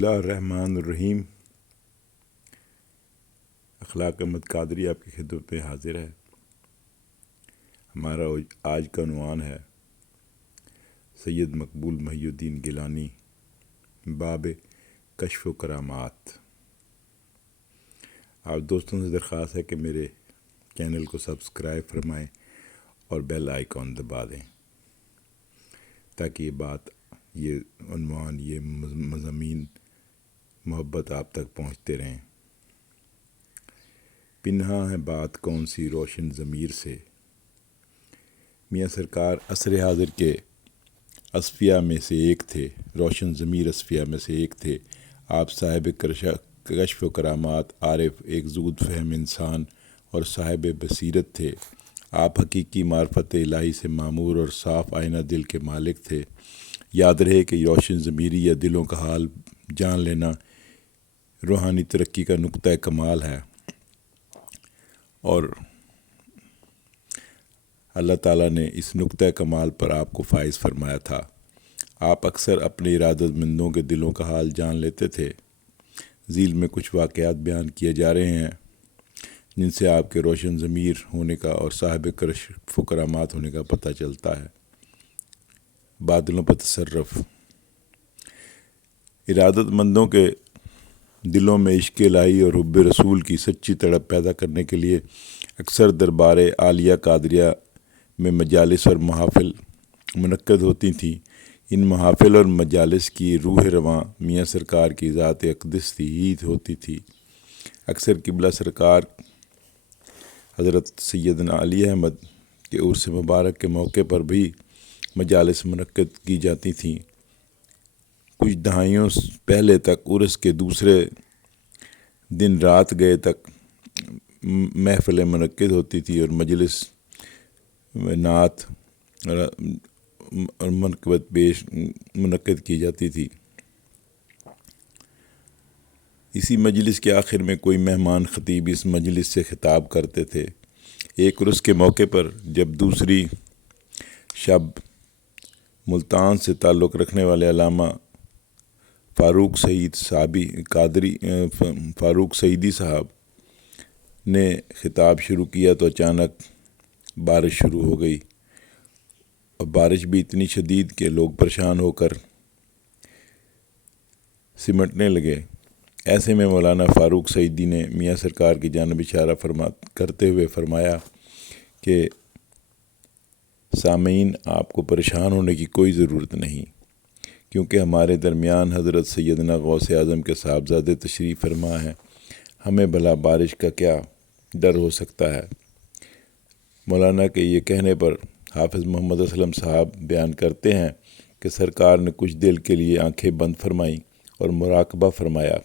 اللہ الرحمن الرحیم۔ اخلاق احمد قادری آپ کی خدمت میں حاضر ہے۔ ہمارا آج کا عنوان ہے سید مقبول محی الدین گیلانی، باب کشف و کرامات۔ آپ دوستوں سے درخواست ہے کہ میرے چینل کو سبسکرائب فرمائیں اور بیل آئیکن دبا دیں تاکہ یہ عنوان، یہ مضامین محبت آپ تک پہنچتے رہیں۔ پنہا ہے بات کون سی روشن ضمیر سے، میاں سرکار عصر حاضر کے اصفیاء میں سے ایک تھے، روشن ضمیر اصفیاء میں سے ایک تھے۔ آپ صاحب کشف و کرامات، عارف، ایک زود فہم انسان اور صاحب بصیرت تھے۔ آپ حقیقی معرفت الہی سے معمور اور صاف آئینہ دل کے مالک تھے۔ یاد رہے کہ روشن ضمیری یا دلوں کا حال جان لینا روحانی ترقی کا نقطہ کمال ہے، اور اللہ تعالیٰ نے اس نقطہ کمال پر آپ کو فائز فرمایا تھا۔ آپ اکثر اپنے ارادت مندوں کے دلوں کا حال جان لیتے تھے۔ ذیل میں کچھ واقعات بیان کیے جا رہے ہیں جن سے آپ کے روشن ضمیر ہونے کا اور صاحب کشف و کرامات ہونے کا پتہ چلتا ہے۔ بادلوں پر تصرف۔ ارادت مندوں کے دلوں میں عشق الہی اور حب رسول کی سچی تڑپ پیدا کرنے کے لیے اکثر دربار عالیہ قادریہ میں مجالس اور محافل منعقد ہوتی تھیں۔ ان محافل اور مجالس کی روح رواں میاں سرکار کی ذات اقدس ہی ہوتی تھی۔ اکثر قبلہ سرکار حضرت سیدنا علی احمد کے عرس مبارک کے موقع پر بھی مجالس منعقد کی جاتی تھیں۔ کچھ دہائیوں پہلے تک عرس کے دوسرے دن رات گئے تک محفلیں منعقد ہوتی تھی اور مجلس نعت اور منقبت پیش منعقد کی جاتی تھی۔ اسی مجلس کے آخر میں کوئی مہمان خطیب اس مجلس سے خطاب کرتے تھے۔ ایک عرس کے موقع پر جب دوسری شب ملتان سے تعلق رکھنے والے علامہ فاروق سعیدی صاحب نے خطاب شروع کیا تو اچانک بارش شروع ہو گئی، اور بارش بھی اتنی شدید کہ لوگ پریشان ہو کر سمٹنے لگے۔ ایسے میں مولانا فاروق سعیدی نے میاں سرکار کی جانب اشارہ کرتے ہوئے فرمایا کہ سامعین، آپ کو پریشان ہونے کی کوئی ضرورت نہیں، کیونکہ ہمارے درمیان حضرت سیدنا غوث اعظم کے صاحبزادے تشریف فرما ہیں، ہمیں بھلا بارش کا کیا ڈر ہو سکتا ہے۔ مولانا کے یہ کہنے پر حافظ محمد اسلم صاحب بیان کرتے ہیں کہ سرکار نے کچھ دیر کے لیے آنکھیں بند فرمائیں اور مراقبہ فرمایا،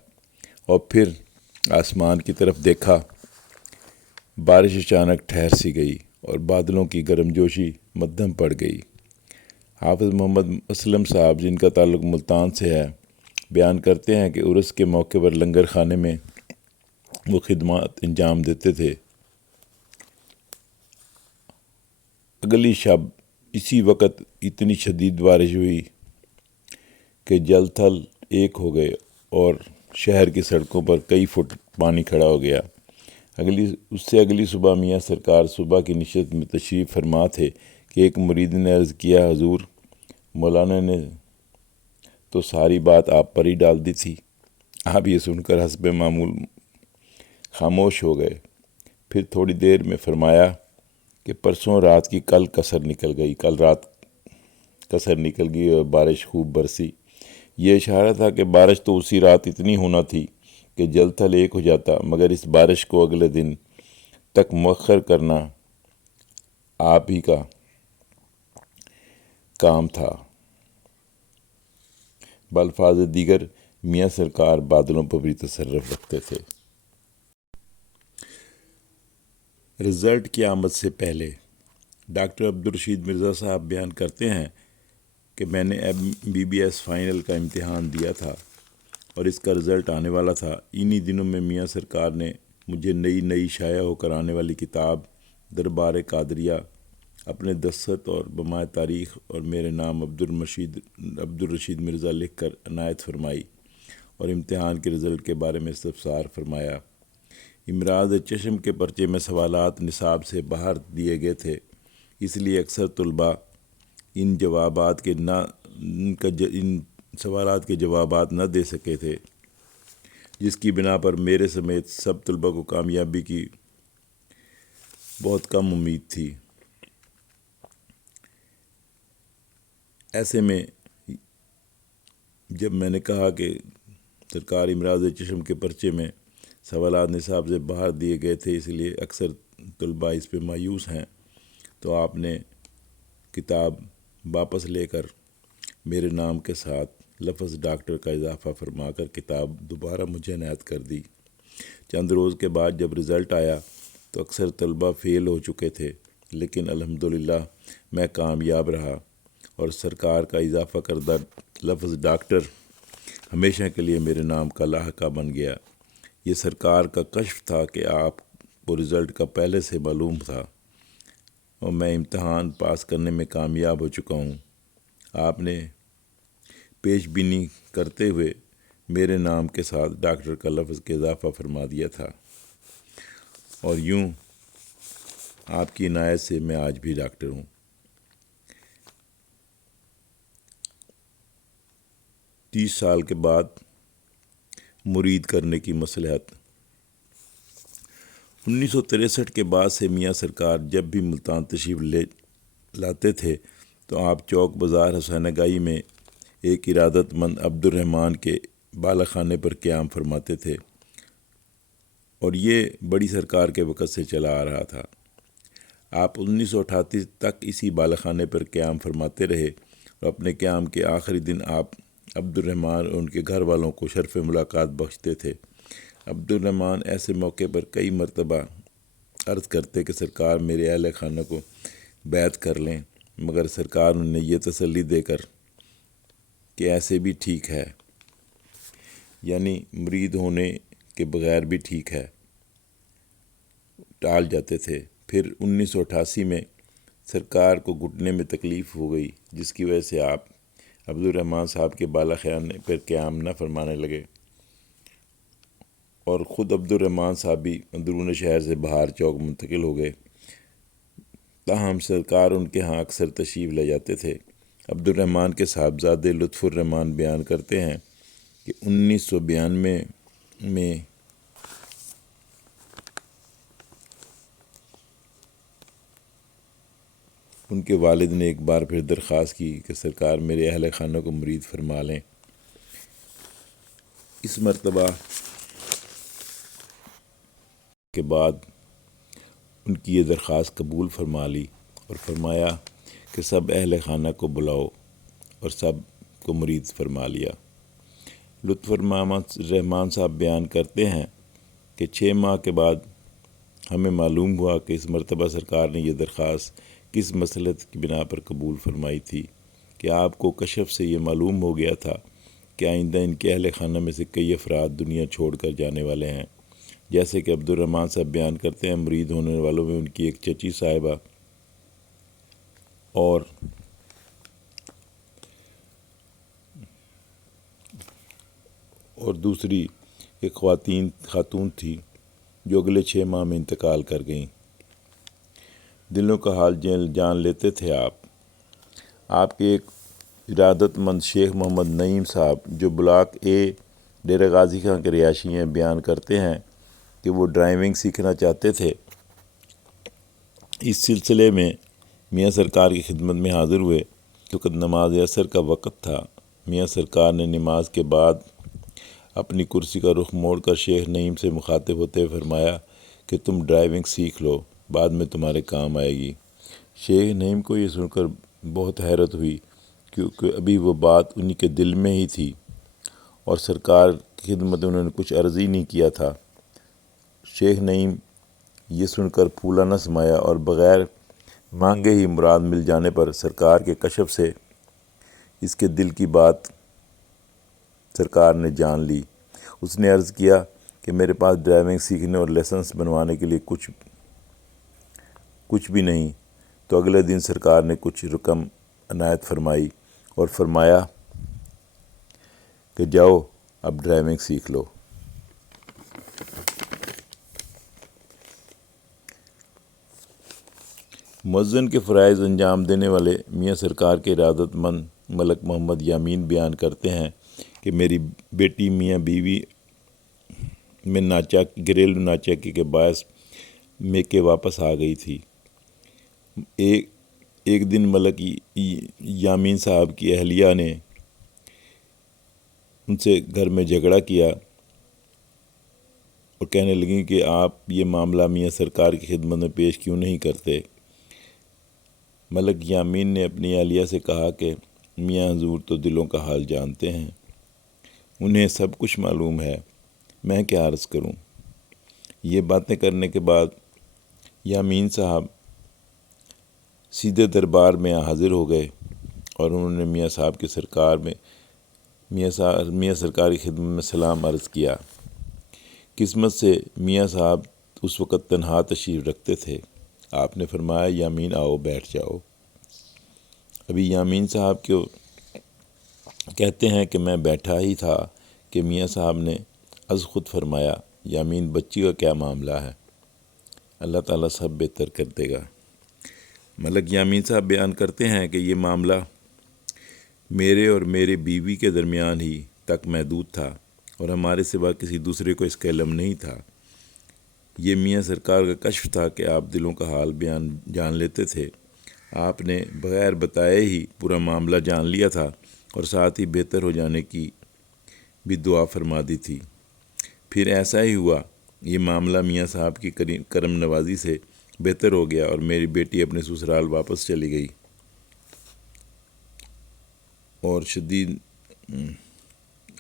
اور پھر آسمان کی طرف دیکھا۔ بارش اچانک ٹھہر سی گئی اور بادلوں کی گرم جوشی مدھم پڑ گئی۔ حافظ محمد اسلم صاحب، جن کا تعلق ملتان سے ہے، بیان کرتے ہیں کہ عرس کے موقع پر لنگر خانے میں وہ خدمات انجام دیتے تھے۔ اگلی شب اسی وقت اتنی شدید بارش ہوئی کہ جل تھل ایک ہو گئے اور شہر کی سڑکوں پر کئی فٹ پانی کھڑا ہو گیا۔ اگلی صبح میاں سرکار صبح کی نشست میں تشریف فرما تھے کہ ایک مرید نے عرض کیا، حضور، مولانا نے تو ساری بات آپ پر ہی ڈال دی تھی۔ آپ یہ سن کر حسب معمول خاموش ہو گئے۔ پھر تھوڑی دیر میں فرمایا کہ پرسوں رات کی کل رات کثر نکل گئی اور بارش خوب برسی۔ یہ اشارہ تھا کہ بارش تو اسی رات اتنی ہونا تھی کہ جل تھل ایک ہو جاتا، مگر اس بارش کو اگلے دن تک مؤخر کرنا آپ ہی کا کام تھا۔ بالفاظ دیگر میاں سرکار بادلوں پر بھی تصرف رکھتے تھے۔ رزلٹ کی آمد سے پہلے ڈاکٹر عبدالرشید مرزا صاحب بیان کرتے ہیں کہ میں نے MBBS فائنل کا امتحان دیا تھا اور اس کا رزلٹ آنے والا تھا۔ انہی دنوں میں میاں سرکار نے مجھے نئی شائع ہو کر آنے والی کتاب دربار قادریہ اپنے دستخط اور بمائے تاریخ اور میرے نام عبدالرشید مرزا لکھ کر عنایت فرمائی، اور امتحان کے رزلٹ کے بارے میں استفسار فرمایا۔ امراض چشم کے پرچے میں سوالات نصاب سے باہر دیے گئے تھے، اس لیے اکثر طلباء ان سوالات کے جوابات نہ دے سکے تھے، جس کی بنا پر میرے سمیت سب طلباء کو کامیابی کی بہت کم امید تھی۔ ایسے میں جب میں نے کہا کہ سرکار امراض چشم کے پرچے میں سوالات نصاب سے باہر دیے گئے تھے، اس لیے اکثر طلباء اس پہ مایوس ہیں، تو آپ نے کتاب واپس لے کر میرے نام کے ساتھ لفظ ڈاکٹر کا اضافہ فرما کر کتاب دوبارہ مجھے عنایت کر دی۔ چند روز کے بعد جب رزلٹ آیا تو اکثر طلباء فیل ہو چکے تھے، لیکن الحمدللہ میں کامیاب رہا اور سرکار کا اضافہ کردہ لفظ ڈاکٹر ہمیشہ کے لیے میرے نام کا لاحقہ بن گیا۔ یہ سرکار کا کشف تھا کہ آپ کو رزلٹ کا پہلے سے معلوم تھا اور میں امتحان پاس کرنے میں کامیاب ہو چکا ہوں۔ آپ نے پیش بینی کرتے ہوئے میرے نام کے ساتھ ڈاکٹر کا لفظ کے اضافہ فرما دیا تھا، اور یوں آپ کی عنایت سے میں آج بھی ڈاکٹر ہوں۔ 30 سال کے بعد مرید کرنے کی مصلحت۔ 1963 کے بعد سے میاں سرکار جب بھی ملتان تشریف لے لاتے تھے تو آپ چوک بازار حسینہ گائی میں ایک ارادت مند عبد الرحمن کے بالا خانے پر قیام فرماتے تھے، اور یہ بڑی سرکار کے وقت سے چلا آ رہا تھا۔ آپ 1938 تک اسی بالا خانے پر قیام فرماتے رہے اور اپنے قیام کے آخری دن آپ عبد الرحمن اور ان کے گھر والوں کو شرف ملاقات بخشتے تھے۔ عبد الرحمن ایسے موقع پر کئی مرتبہ عرض کرتے کہ سرکار میرے اہل خانہ کو بیعت کر لیں، مگر سرکار انہیں یہ تسلی دے کر کہ ایسے بھی ٹھیک ہے، یعنی مرید ہونے کے بغیر بھی ٹھیک ہے، ٹال جاتے تھے۔ پھر 1988 میں سرکار کو گھٹنے میں تکلیف ہو گئی، جس کی وجہ سے آپ عبد الرحمن صاحب کے بالا خانے پر قیام نہ فرمانے لگے، اور خود عبد الرحمن صاحب بھی اندرون شہر سے باہر چوک منتقل ہو گئے۔ تاہم سرکار ان کے ہاں اکثر تشریف لے جاتے تھے۔ عبد الرحمن کے صاحبزادے لطف الرحمن بیان کرتے ہیں کہ 1992 میں ان کے والد نے ایک بار پھر درخواست کی کہ سرکار میرے اہل خانہ کو مرید فرما لیں۔ اس مرتبہ کے بعد ان کی یہ درخواست قبول فرما لی اور فرمایا کہ سب اہل خانہ کو بلاؤ، اور سب کو مرید فرما لیا۔ لطف الرحمن صاحب بیان کرتے ہیں کہ 6 ماہ کے بعد ہمیں معلوم ہوا کہ اس مرتبہ سرکار نے یہ درخواست کس مصلحت کی بنا پر قبول فرمائی تھی، کہ آپ کو کشف سے یہ معلوم ہو گیا تھا کہ آئندہ ان کے اہل خانہ میں سے کئی افراد دنیا چھوڑ کر جانے والے ہیں۔ جیسے کہ عبد الرحمن صاحب بیان کرتے ہیں، مرید ہونے والوں میں ان کی ایک چچی صاحبہ اور دوسری ایک خاتون تھی جو اگلے 6 ماہ میں انتقال کر گئیں۔ دلوں کا حال جان لیتے تھے آپ کے ایک ارادت مند شیخ محمد نعیم صاحب جو بلاک اے ڈیرہ غازی خان کے رہائشی ہیں، بیان کرتے ہیں کہ وہ ڈرائیونگ سیکھنا چاہتے تھے۔ اس سلسلے میں میاں سرکار کی خدمت میں حاضر ہوئے۔ وقت نماز عصر کا وقت تھا۔ میاں سرکار نے نماز کے بعد اپنی کرسی کا رخ موڑ کر شیخ نعیم سے مخاطب ہوتے ہوئے فرمایا کہ تم ڈرائیونگ سیکھ لو، بعد میں تمہارے کام آئے گی۔ شیخ نعیم کو یہ سن کر بہت حیرت ہوئی، کیونکہ ابھی وہ بات انہی کے دل میں ہی تھی اور سرکار کی خدمت میں انہوں نے کچھ عرض ہی نہیں کیا تھا۔ شیخ نعیم یہ سن کر پھولا نہ سمایا اور بغیر مانگے ہی مراد مل جانے پر سرکار کے کشف سے اس کے دل کی بات سرکار نے جان لی۔ اس نے عرض کیا کہ میرے پاس ڈرائیونگ سیکھنے اور لائسنس بنوانے کے لیے کچھ بھی نہیں، تو اگلے دن سرکار نے کچھ رقم عنایت فرمائی اور فرمایا کہ جاؤ اب ڈرائیونگ سیکھ لو۔ مؤذن کے فرائض انجام دینے والے میاں سرکار کے ارادت مند ملک محمد یامین بیان کرتے ہیں کہ میری بیٹی میاں بیوی میں گھریلو ناچاکی کے باعث میکے واپس آ گئی تھی۔ ایک دن ملک یامین صاحب کی اہلیہ نے ان سے گھر میں جھگڑا کیا اور کہنے لگیں کہ آپ یہ معاملہ میاں سرکار کی خدمت میں پیش کیوں نہیں کرتے۔ ملک یامین نے اپنی اہلیہ سے کہا کہ میاں حضور تو دلوں کا حال جانتے ہیں، انہیں سب کچھ معلوم ہے، میں کیا عرض کروں۔ یہ باتیں کرنے کے بعد یامین صاحب سیدھے دربار میں حاضر ہو گئے اور انہوں نے میاں صاحب کے میاں سرکار کی خدمت میں سلام عرض کیا۔ قسمت سے میاں صاحب اس وقت تنہا تشریف رکھتے تھے۔ آپ نے فرمایا یامین آؤ بیٹھ جاؤ۔ ابھی یامین صاحب کو کہتے ہیں کہ میں بیٹھا ہی تھا کہ میاں صاحب نے از خود فرمایا یامین بچی کا کیا معاملہ ہے، اللہ تعالیٰ سب بہتر کر دے گا۔ ملک یامین صاحب بیان کرتے ہیں کہ یہ معاملہ میرے اور میرے بیوی کے درمیان ہی تک محدود تھا اور ہمارے سوا کسی دوسرے کو اس کا علم نہیں تھا۔ یہ میاں سرکار کا کشف تھا کہ آپ دلوں کا حال جان لیتے تھے۔ آپ نے بغیر بتائے ہی پورا معاملہ جان لیا تھا اور ساتھ ہی بہتر ہو جانے کی بھی دعا فرما دی تھی۔ پھر ایسا ہی ہوا، یہ معاملہ میاں صاحب کی کرم نوازی سے بہتر ہو گیا اور میری بیٹی اپنے سسرال واپس چلی گئی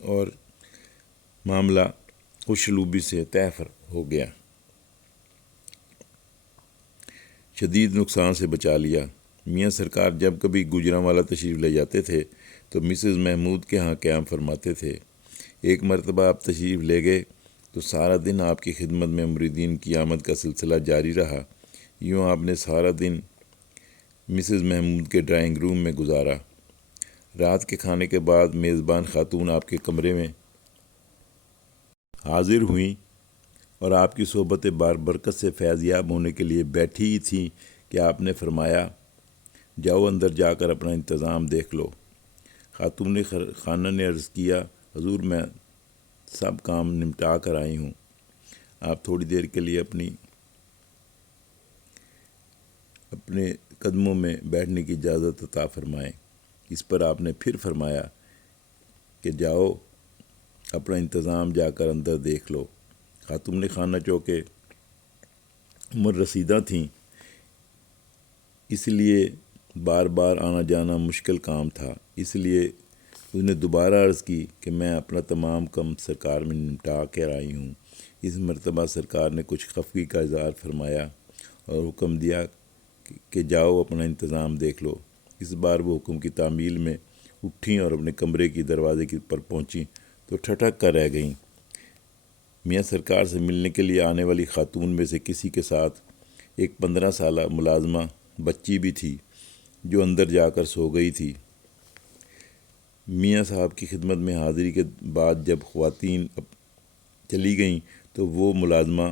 اور معاملہ خوشلوبی سے طے ہو گیا، شدید نقصان سے بچا لیا۔ میاں سرکار جب کبھی گوجرانوالا تشریف لے جاتے تھے تو مسز محمود کے ہاں قیام فرماتے تھے۔ ایک مرتبہ آپ تشریف لے گئے تو سارا دن آپ کی خدمت میں مریدین کی آمد کا سلسلہ جاری رہا۔ یوں آپ نے سارا دن مسز محمود کے ڈرائنگ روم میں گزارا۔ رات کے کھانے کے بعد میزبان خاتون آپ کے کمرے میں حاضر ہوئیں اور آپ کی صحبت باربرکت سے فیض یاب ہونے کے لیے بیٹھی ہی تھیں کہ آپ نے فرمایا جاؤ اندر جا کر اپنا انتظام دیکھ لو۔ خاتون خانہ نے عرض کیا حضور میں سب کام نمٹا کر آئی ہوں، آپ تھوڑی دیر کے لیے اپنے قدموں میں بیٹھنے کی اجازت عطا فرمائیں۔ اس پر آپ نے پھر فرمایا کہ جاؤ اپنا انتظام جا کر اندر دیکھ لو۔ خاتون خانہ چونکہ عمر رسیدہ تھیں، اس لیے بار بار آنا جانا مشکل کام تھا، اس لیے اس نے دوبارہ عرض کی کہ میں اپنا تمام کام سرکار میں نمٹا کر آئی ہوں۔ اس مرتبہ سرکار نے کچھ خفگی کا اظہار فرمایا اور حکم دیا کہ جاؤ اپنا انتظام دیکھ لو۔ اس بار وہ حکم کی تعمیل میں اٹھیں اور اپنے کمرے کی دروازے پر پہنچیں تو ٹھٹک کر رہ گئیں۔ میاں سرکار سے ملنے کے لیے آنے والی خاتون میں سے کسی کے ساتھ ایک 15 سالہ ملازمہ بچی بھی تھی جو اندر جا کر سو گئی تھی۔ میاں صاحب کی خدمت میں حاضری کے بعد جب خواتین چلی گئیں تو وہ ملازمہ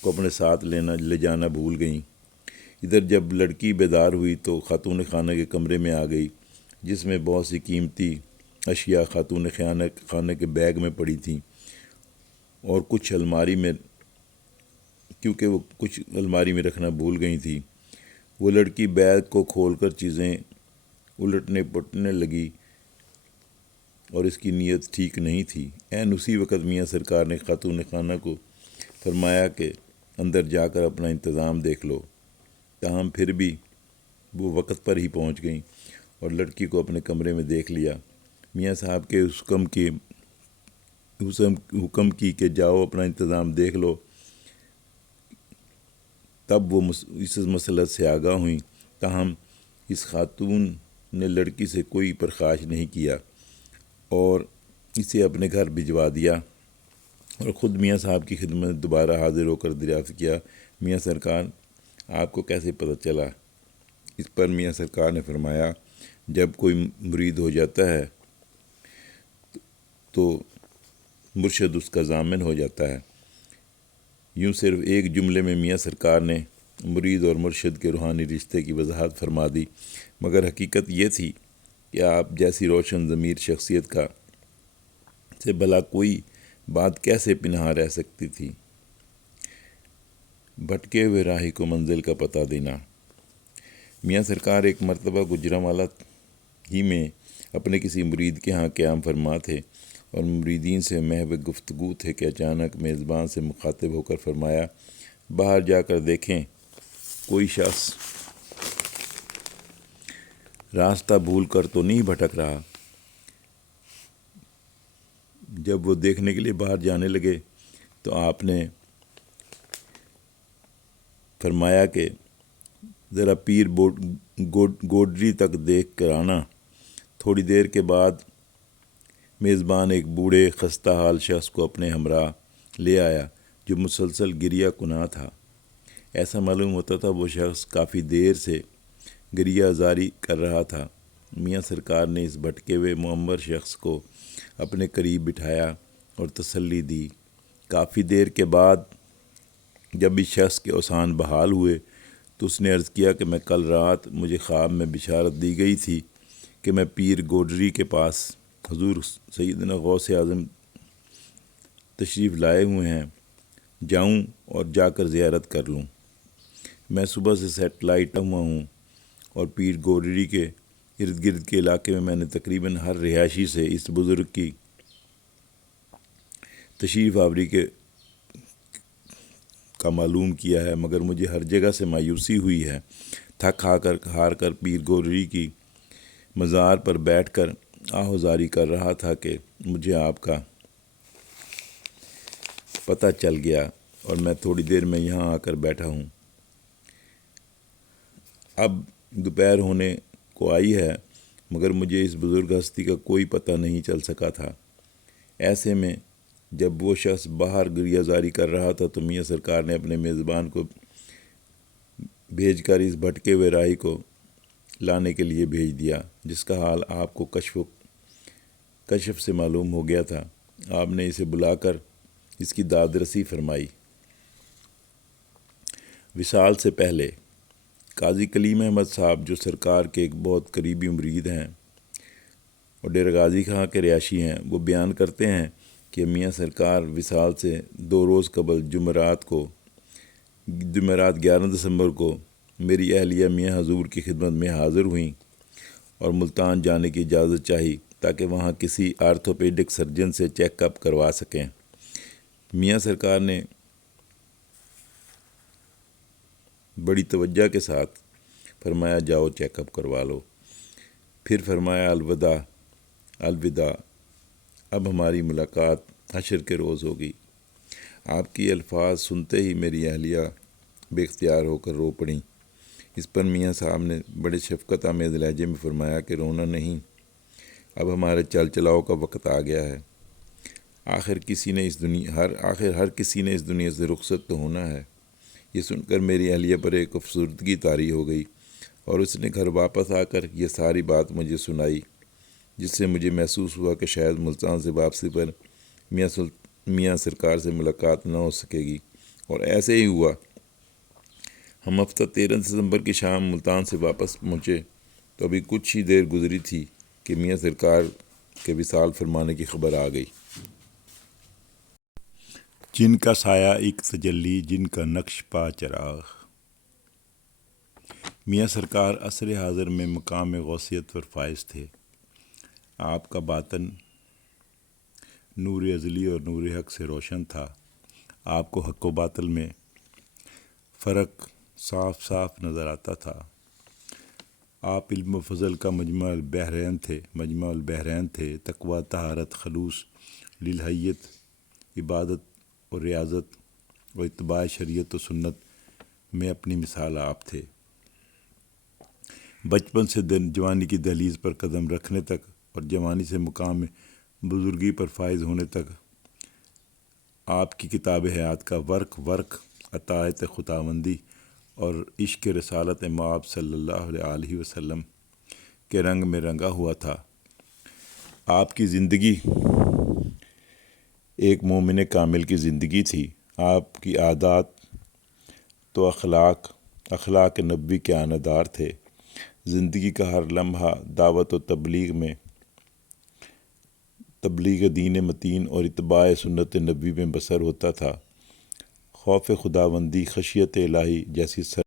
کو اپنے ساتھ لے جانا بھول گئیں۔ ادھر جب لڑکی بیدار ہوئی تو خاتون خانہ کے کمرے میں آ گئی جس میں بہت سی قیمتی اشیاء خاتون خانہ کے بیگ میں پڑی تھیں اور کچھ الماری میں، کیونکہ وہ کچھ الماری میں رکھنا بھول گئی تھی۔ وہ لڑکی بیگ کو کھول کر چیزیں الٹنے پلٹنے لگی اور اس کی نیت ٹھیک نہیں تھی۔ عین اسی وقت میاں سرکار نے خاتون خانہ کو فرمایا کہ اندر جا کر اپنا انتظام دیکھ لو، تاہم پھر بھی وہ وقت پر ہی پہنچ گئیں اور لڑکی کو اپنے کمرے میں دیکھ لیا۔ میاں صاحب کے حکم کی کہ جاؤ اپنا انتظام دیکھ لو، تب وہ اس مسئلت سے آگاہ ہوئیں، تاہم اس خاتون نے لڑکی سے کوئی پرخاش نہیں کیا اور اسے اپنے گھر بھجوا دیا اور خود میاں صاحب کی خدمت میں دوبارہ حاضر ہو کر دریافت کیا میاں سرکار آپ کو کیسے پتہ چلا؟ اس پر میاں سرکار نے فرمایا جب کوئی مرید ہو جاتا ہے تو مرشد اس کا ضامن ہو جاتا ہے۔ یوں صرف ایک جملے میں میاں سرکار نے مرید اور مرشد کے روحانی رشتے کی وضاحت فرما دی، مگر حقیقت یہ تھی کہ آپ جیسی روشن ضمیر شخصیت کا سے بھلا کوئی بات کیسے پنہا رہ سکتی تھی۔ بھٹکے ہوئے راہی کو منزل کا پتہ دینا۔ میاں سرکار ایک مرتبہ گجرانوالہ ہی میں اپنے کسی مرید کے ہاں قیام فرما تھے اور مریدین سے محو گفتگو تھے کہ اچانک میزبان سے مخاطب ہو کر فرمایا، باہر جا کر دیکھیں کوئی شخص راستہ بھول کر تو نہیں بھٹک رہا۔ جب وہ دیکھنے کے لیے باہر جانے لگے تو آپ نے فرمایا کہ ذرا پیر گوڈری تک دیکھ کر آنا۔ تھوڑی دیر کے بعد میزبان ایک بوڑھے خستہ حال شخص کو اپنے ہمراہ لے آیا جو مسلسل گریہ کناں تھا۔ ایسا معلوم ہوتا تھا وہ شخص کافی دیر سے گریہ زاری کر رہا تھا۔ میاں سرکار نے اس بھٹکے ہوئے معمر شخص کو اپنے قریب بٹھایا اور تسلی دی۔ کافی دیر کے بعد جب اس شخص کے اوسان بحال ہوئے تو اس نے عرض کیا کہ میں کل رات مجھے خواب میں بشارت دی گئی تھی کہ میں پیر گوڈری کے پاس حضور سیدنا غوث اعظم تشریف لائے ہوئے ہیں، جاؤں اور جا کر زیارت کر لوں۔ میں صبح سے سیٹلائٹ ہوا ہوں اور پیر گوڈری کے ارد گرد کے علاقے میں نے تقریباً ہر رہائشی سے اس بزرگ کی تشریف آوری کا معلوم کیا ہے، مگر مجھے ہر جگہ سے مایوسی ہوئی ہے۔ تھک ہار کر پیر گوڈری کی مزار پر بیٹھ کر آہوزاری کر رہا تھا کہ مجھے آپ کا پتہ چل گیا اور میں تھوڑی دیر میں یہاں آ کر بیٹھا ہوں۔ اب دوپہر ہونے کو آئی ہے مگر مجھے اس بزرگ ہستی کا کوئی پتہ نہیں چل سکا تھا۔ ایسے میں جب وہ شخص باہر گریہ زاری کر رہا تھا تو میاں سرکار نے اپنے میزبان کو بھیج کر اس بھٹکے ہوئے راہی کو لانے کے لیے بھیج دیا، جس کا حال آپ کو کشف سے معلوم ہو گیا تھا۔ آپ نے اسے بلا کر اس کی داد رسی فرمائی۔ وصال سے پہلے قاضی کلیم احمد صاحب جو سرکار کے ایک بہت قریبی مرید ہیں اور ڈیرہ غازی خاں کے رہائشی ہیں، وہ بیان کرتے ہیں کہ میاں سرکار وصال سے 2 روز قبل جمعرات 11 دسمبر کو میری اہلیہ میاں حضور کی خدمت میں حاضر ہوئیں اور ملتان جانے کی اجازت چاہی تاکہ وہاں کسی آرتھوپیڈک سرجن سے چیک اپ کروا سکیں۔ میاں سرکار نے بڑی توجہ کے ساتھ فرمایا جاؤ چیک اپ کروا لو، پھر فرمایا الوداع، اب ہماری ملاقات حشر کے روز ہوگی۔ آپ کی الفاظ سنتے ہی میری اہلیہ بے اختیار ہو کر رو پڑیں۔ اس پر میاں صاحب نے بڑے شفقت آمیز لہجے میں فرمایا کہ رونا نہیں، اب ہمارے چل چلاؤ کا وقت آ گیا ہے۔ آخر ہر کسی نے اس دنیا سے رخصت تو ہونا ہے۔ یہ سن کر میری اہلیہ پر ایک افسردگی طاری ہو گئی اور اس نے گھر واپس آ کر یہ ساری بات مجھے سنائی، جس سے مجھے محسوس ہوا کہ شاید ملتان سے واپسی پر میاں سرکار سے ملاقات نہ ہو سکے گی، اور ایسے ہی ہوا۔ ہم ہفتہ 13 دسمبر کی شام ملتان سے واپس پہنچے تو ابھی کچھ ہی دیر گزری تھی کہ میاں سرکار کے وصال فرمانے کی خبر آ گئی۔ جن کا سایہ ایک تجلی، جن کا نقش پا چراغ۔ میاں سرکار عصر حاضر میں مقام غوثیت پر فائز تھے۔ آپ کا باطن نور ازلی اور نور حق سے روشن تھا۔ آپ کو حق و باطل میں فرق صاف صاف نظر آتا تھا۔ آپ علم و فضل کا مجمع البحرین تھے۔ تقویٰ، طہارت، خلوص، للہیت، عبادت اور ریاضت اور اتباع شریعت و سنت میں اپنی مثال آپ تھے۔ بچپن سے جوانی کی دہلیز پر قدم رکھنے تک اور جوانی سے مقام بزرگی پر فائز ہونے تک آپ کی کتاب حیات کا ورق اطاعت خداوندی اور عشق رسالت مآب صلی اللہ علیہ وسلم کے رنگ میں رنگا ہوا تھا۔ آپ کی زندگی ایک مومن کامل کی زندگی تھی۔ آپ کی عادات تو اخلاق نبوی کے آنادار تھے۔ زندگی کا ہر لمحہ دعوت و تبلیغ دین متین اور اتباع سنت نبوی میں بسر ہوتا تھا۔ خوف خداوندی، خشیت الہی جیسی